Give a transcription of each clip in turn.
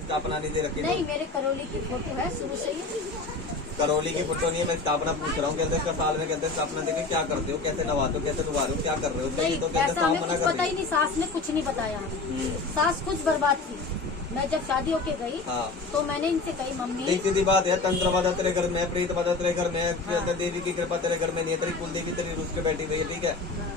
स्थापना नहीं दे रखी? नहीं, मेरे करौली की फोटो है शुरू से ही। करौली की फोटो नहीं है, मैं स्थापना पूछ रहा हूँ। कहते हैं साल में कहते हैं स्थापना देके क्या करते हो, कैसे नवाते हो, कैसे दुआ रहे हो, क्या कर रहे हो? नहीं, तो कहते ऐसा हमें मना कुछ कर पता ही रही नहीं, सास ने कुछ नहीं बताया हमें। है। सास कुछ बर्बाद थी। मैं जब शादी होके गई हाँ, तो मैंने इनसे कही, मम्मी एक सीधी बात है, तंत्र बाधा तेरे घर में है, प्रीत बाधा तेरे घर में है, कहते हैं देवी की कृपा तेरे घर में नहीं है, तेरी कुल देवी तेरी रुस के बैठी हुई है, ठीक है।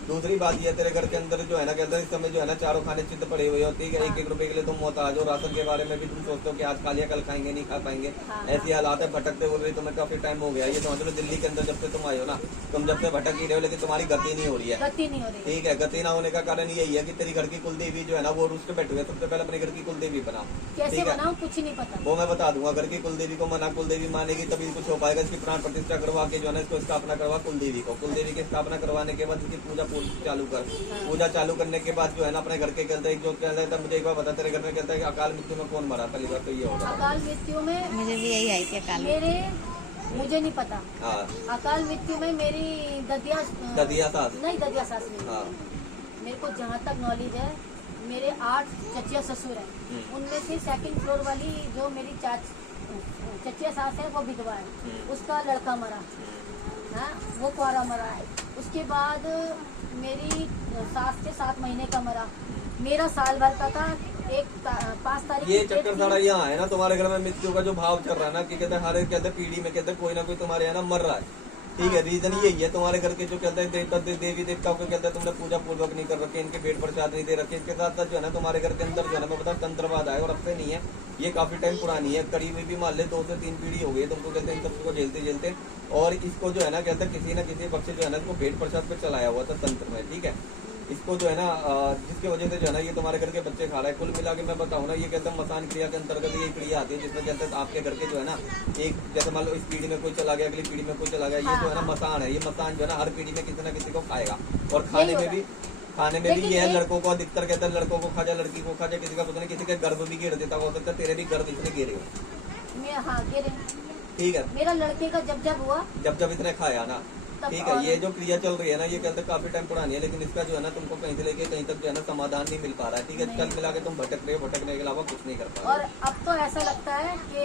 दूसरी बात ये, तेरे घर के अंदर जो है ना, कहते हैं इस समय जो है ना चारों खाने चित्त पड़े हुए हो, ठीक है। 1-1 रुपए के लिए तुम मोहताज हो। राशन के बारे में भी तुम सोचते हो कि आज खा लिया कल खाएंगे, नहीं खा पाएंगे। ऐसी हालात है, भटकते बोल रही। तुम्हें काफी टाइम हो गया, ये समझ लो दिल्ली के अंदर जब से तुम आए हो ना, तुम जब से भटक ही रहे हो, लेकिन तुम्हारी गति नहीं हो रही है। गति नहीं हो रही। ठीक है, गति ना होने का कारण यही है कि तेरी घर की कुल देवी जो है ना वो रुस के बैठे हुए। सबसे पहले अपने घर की कुल देवी बनाओ। कैसे बनाऊं कुछ नहीं पता। वो मैं बता दूंगा। घर की कुल देवी को मना, कुल देवी मानेगी तभी कुछ हो पाएगा। इसकी प्राण प्रतिष्ठा करवा के जो है ना इसको स्थापना करवा कुल देवी को। कुल देवी की स्थापना करवाने के बाद इसकी पूजा चालू कर। पूजा चालू करने के बाद जो है ना अपने घर के कहते हैं जो कहता है, मुझे एक बार बता, तेरे घर में कहता है कि अकाल मृत्यु में कौन मरा? पहली बात तो ये होगा। अकाल मृत्यु में मुझे भी यही आई थी अकाल। मुझे नहीं पता। हाँ, अकाल मृत्यु में मेरी ददिया सास नहीं, ददिया सास नहीं। हाँ, मेरे को जहाँ तक नॉलेज है, मेरे 8 चचिया ससुर हैं। उनमें से 2nd फ्लोर वाली जो मेरी चचिया सास है वो विधवा है। उसका लड़का मरा, हाँ, वो कुआरा मरा है। उसके बाद मेरी सास के 7 महीने का मरा। मेरा साल भर का था। 5 तारीख ये चक्कर सारा यहाँ है ना तुम्हारे घर में मृत्यु का जो भाव चल रहा है ना, कि कहते हैं हर कहते हैं पीढ़ी में कहते हैं कोई ना कोई तुम्हारे यहाँ ना मर रहा है। ठीक है, रीजन यही है। तुम्हारे घर के जो कहते हैं देवी देवताओं को कहते हैं तुमने पूजा पूर्वक नहीं कर रखे, इनके पेट प्रसाद नहीं दे रखे। इसके साथ साथ जो है ना तुम्हारे घर के अंदर जो है ना मैं बता तंत्रवाद है, और अब से नहीं है, ये काफी टाइम पुरानी है। करीब भी मान ले 2 से 3 पीढ़ी हो गई तुमको कहते हैं इन सबको झेलते झेलते। और इसको जो है ना कहते हैं किसी न किसी पक्ष जो है ना इसको भेंट प्रसाद पे चलाया हुआ था तंत्र में, ठीक है। इसको जो है ना जिसकी वजह से जो है ना ये तुम्हारे घर के बच्चे खा रहा है। कुल मिला के मैं बताऊँ ना, ये कहते हैं मसान क्रिया के अंतर्गत ये क्रिया आती है, जिसमें कहते हैं आपके घर के जो है ना एक जैसे मान लो इस पीढ़ी में कोई चला गया, अगली पीढ़ी में कोई चला गया, ये जो है ना मसान है। ये मसान जो है ना हर पीढ़ी में किसी न किसी को खाएगा। और खाने में भी ये है, लड़कों को अधिकतर कहते हैं लड़कों को खा जा, लड़की को खा जा, किसी का पता नहीं, किसी के गर्भ भी गिर देता हो सकता है। तेरे भी गर्भ इतने गिरे हो, हाँ गिरे। ठीक है। मेरा लड़के का जब हुआ, जब इतने खाया ना, ठीक है। ये जो क्रिया चल रही है ना, ये कहते हैं काफी टाइम पुरानी है, लेकिन इसका जो है ना तुमको कहीं से लेके कहीं तक जो है ना समाधान नहीं मिल पा रहा है, ठीक है। कल मिला के तुम भटक रहे हो, भटकने के अलावा कुछ नहीं कर पा रहे। और अब तो ऐसा लगता है कि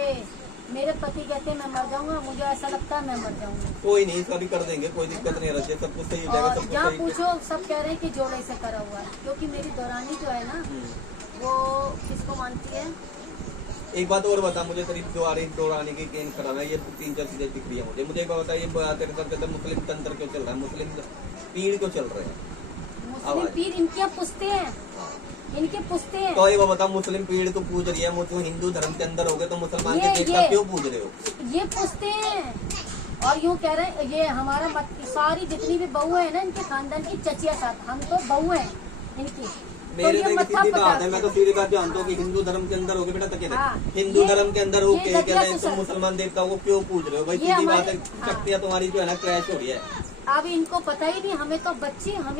मेरे पति कहते हैं मैं मर जाऊंगा, मुझे ऐसा लगता है मैं मर जाऊंगा। कोई नहीं, इसका भी कर देंगे, कोई दिक्कत नहीं रहती है, सब कुछ सही हो जाएगा। सब जहाँ कुछ पूछो सब कह रहे हैं कि जोड़े से करा हुआ है, क्योंकि मेरी दौरानी जो है ना वो किसको मानती है। एक बात और बता मुझे, तेरी दौरानी की केन खराब है, ये 3-4 चीजें दिख रही है मुझे। एक बात बता, ये तेरे साथ कहते मुस्लिम तंत्र क्यों चल रहा है, मुस्लिम पीढ़ क्यों चल रहे हैं? मुस्लिम पीर इनके पुछते हैं, इनके पुछते हैं। तो ये बता, मुस्लिम पीढ़ को पूज रही है, मुझे हिंदू धर्म के अंदर हो गए तो मुसलमान के देवता क्यों पूज रहे हो? ये पूछते हैं और यूँ कह रहे हैं ये हमारा सारी जितनी भी बहू है ना इनके खानदान की चचिया साथ, हम तो बहू है इनकी। मेरे तो सीधी बात है, मैं तो सीधी बात जानता हूँ कि हिंदू धर्म के अंदर हो गए बेटा तक हिंदू धर्म के अंदर हो के तुम मुसलमान देवताओं को क्यों पूज रहे हो भाई? सीधी बात है, शक्तियाँ तुम्हारी जो है ना क्रैश हो रही है। अब इनको पता ही नहीं, हमें तो बच्चे हमें